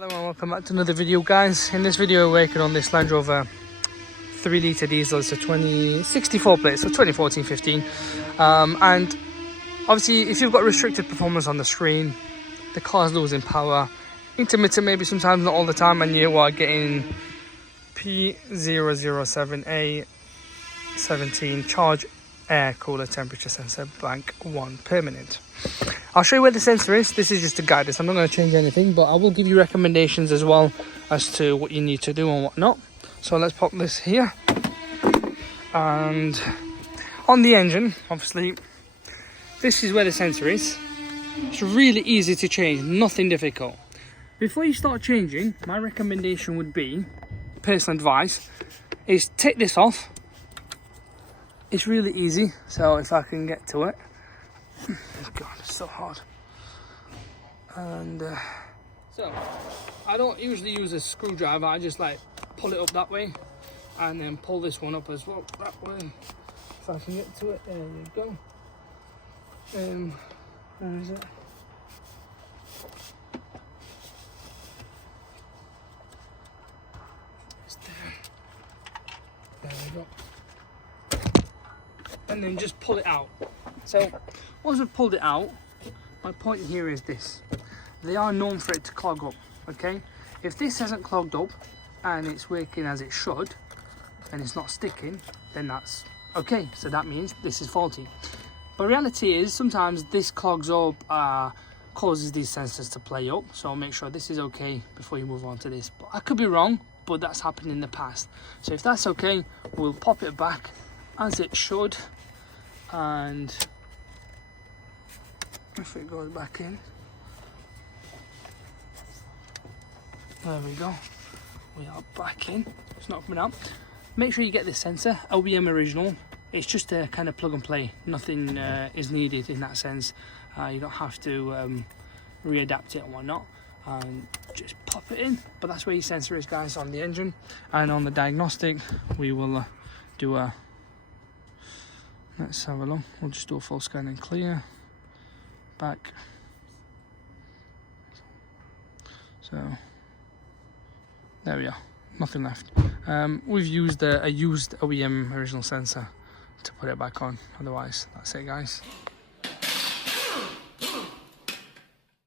Hello and welcome back to another video, guys. In this video we're working on this Land Rover 3-litre diesel. It's a 2064 plate, so 2014-15, and obviously if you've got restricted performance on the screen, the car's losing power, intermittent maybe sometimes, not all the time, and you are getting P007A 17 charge air cooler temperature sensor blank 1 permanent. I'll show you where the sensor is. This is just a guide. I'm not going to change anything, but I will give you recommendations as well as to what you need to do and what not. So let's pop this here. And on the engine, obviously, this is where the sensor is. It's really easy to change, nothing difficult. Before you start changing, my recommendation would be, personal advice, is take this off. It's really easy, so if I can get to it. God, it's so hard. And so I don't usually use a screwdriver. I just like pull it up that way and then pull this one up as well that way. If I can get to it, there you go. Where is it? It's there. There we go. And then just pull it out. So once we've pulled it out, my point here is this: they are known for it to clog up. Okay, if this hasn't clogged up and it's working as it should and it's not sticking, then that's okay. So that means this is faulty. But reality is sometimes this clogs up, causes these sensors to play up. So make sure this is okay before you move on to this. But I could be wrong, but that's happened in the past. So if that's okay, we'll pop it back as it should. And if it goes back in, there we go, we are back in. It's not coming out. Make sure you get this sensor OEM original. It's just a kind of plug and play, nothing is needed in that sense. You don't have to readapt it and whatnot, and just pop it in. But that's where your sensor is, guys, on the engine. And on the diagnostic we will do a, let's have a look. We'll just do a full scan and clear. Back. So there we are. Nothing left. We've used a used OEM original sensor to put it back on. Otherwise, that's it, guys.